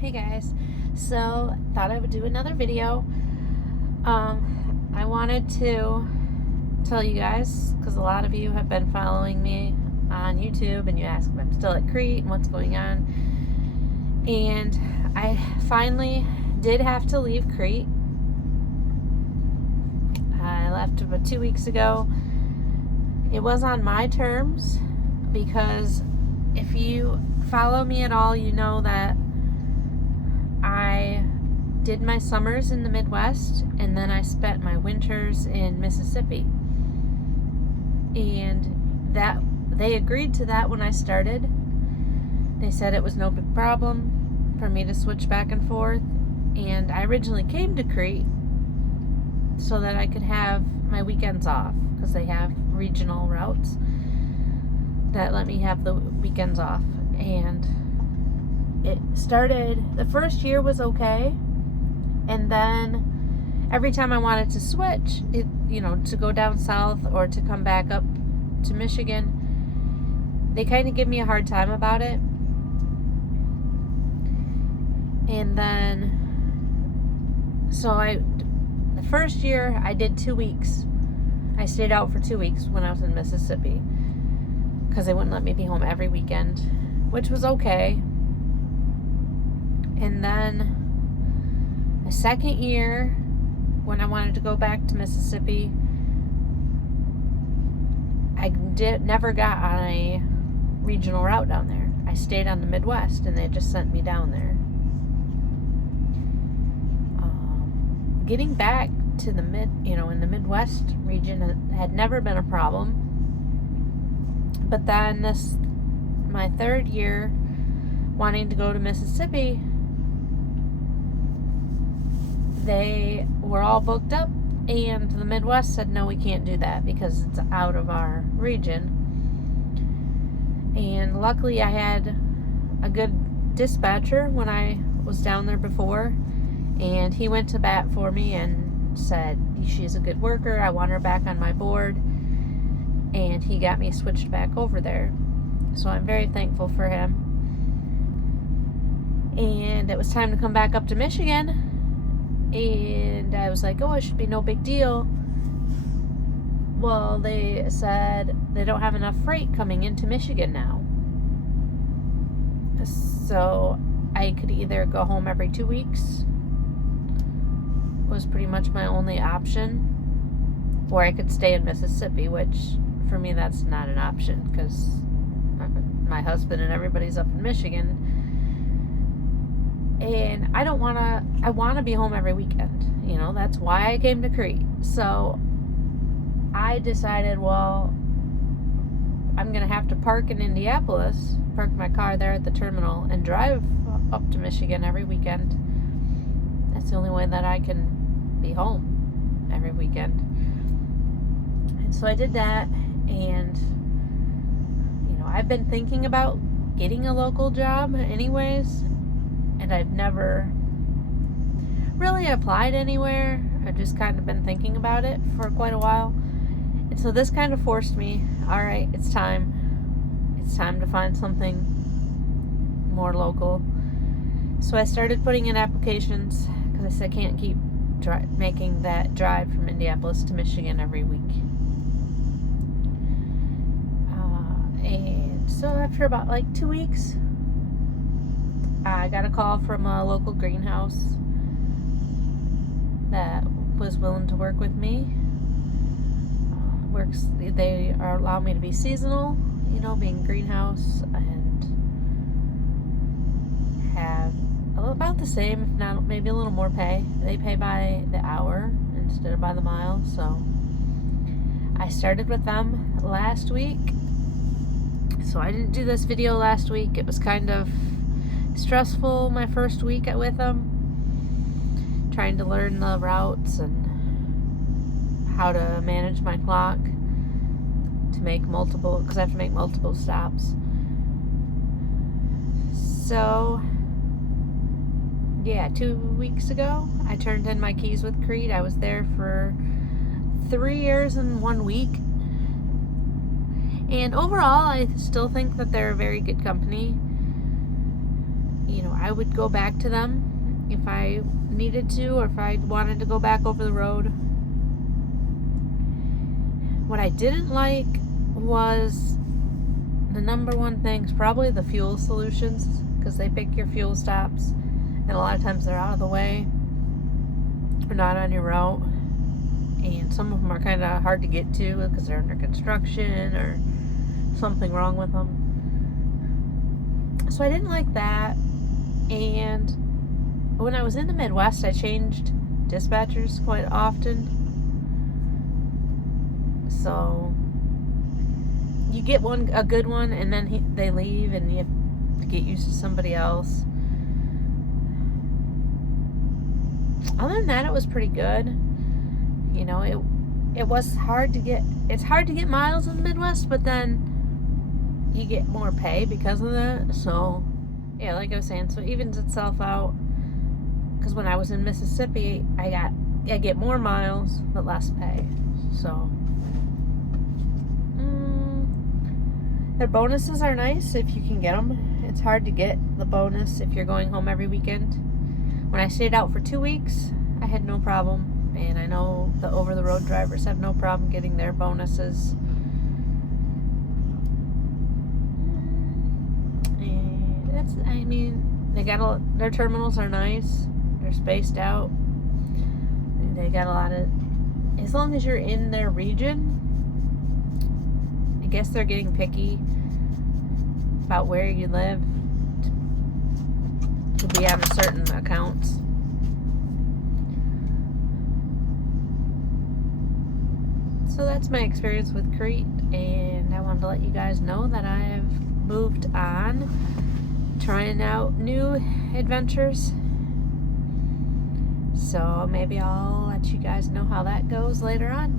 Hey guys, so thought I would do another video. I wanted to tell you guys, because a lot of you have been following me on YouTube and you ask if I'm still at Crete and what's going on. And I finally did have to leave Crete. I left about 2 weeks ago. It was on my terms, because if you follow me at all, you know that I did my summers in the Midwest, and then I spent my winters in Mississippi. And that they agreed to that when I started. They said it was no big problem for me to switch back and forth. And I originally came to Crete so that I could have my weekends off, because they have regional routes that let me have the weekends off. And it started, the first year was okay, and then every time I wanted to switch, to go down south or to come back up to Michigan, they kind of give me a hard time about it. And then, the first year I did 2 weeks. I stayed out for 2 weeks when I was in Mississippi, because they wouldn't let me be home every weekend, which was okay. And then the second year, when I wanted to go back to Mississippi, I never got on a regional route down there. I stayed on the Midwest, and they just sent me down there. Getting back to the in the Midwest region had never been a problem. But then my third year wanting to go to Mississippi, they were all booked up, and the Midwest said, no, we can't do that because it's out of our region. And luckily I had a good dispatcher when I was down there before, and he went to bat for me and said, she's a good worker, I want her back on my board, and he got me switched back over there. So I'm very thankful for him. And it was time to come back up to Michigan, and I was like, it should be no big deal. Well, they said they don't have enough freight coming into Michigan now. So I could either go home every 2 weeks, was pretty much my only option, or I could stay in Mississippi, which for me that's not an option, because my husband and everybody's up in Michigan, and I want to be home every weekend. That's why I came to Crete. So I decided, well, I'm going to have to park in Indianapolis, park my car there at the terminal, and drive up to Michigan every weekend. That's the only way that I can be home every weekend. And so I did that, and I've been thinking about getting a local job anyways, and I've never really applied anywhere. I've just kind of been thinking about it for quite a while. And so this kind of forced me, all right, it's time to find something more local. So I started putting in applications, because I said I can't keep making that drive from Indianapolis to Michigan every week. And so after about 2 weeks, I got a call from a local greenhouse that was willing to work with me. They allow me to be seasonal, being greenhouse, and have about the same, if not maybe a little more pay. They pay by the hour instead of by the mile. So I started with them last week. So I didn't do this video last week. It was kind of stressful my first week with them, trying to learn the routes and how to manage my clock to make multiple, because I have to make multiple stops. So yeah, 2 weeks ago I turned in my keys with Crete. I was there for 3 years and 1 week, and overall I still think that they're a very good company. I would go back to them if I needed to, or if I wanted to go back over the road. What I didn't like was the number one thing is probably the fuel solutions, because they pick your fuel stops, and a lot of times they're out of the way or not on your route, and some of them are kind of hard to get to because they're under construction or something wrong with them. So I didn't like that. And when I was in the Midwest, I changed dispatchers quite often. So you get a good one, and then they leave, and you have to get used to somebody else. Other than that, it was pretty good. It was hard to get. It's hard to get miles in the Midwest, but then you get more pay because of that. So yeah, like I was saying, so it evens itself out. Because when I was in Mississippi, I get more miles but less pay. So their bonuses are nice if you can get them. It's hard to get the bonus if you're going home every weekend. When I stayed out for 2 weeks, I had no problem. And I know the over-the-road drivers have no problem getting their bonuses. And their terminals are nice. They're spaced out. They got a lot of, as long as you're in their region, I guess they're getting picky about where you live to be on certain accounts. So that's my experience with Crete, and I wanted to let you guys know that I have moved on, trying out new adventures. So maybe I'll let you guys know how that goes later on.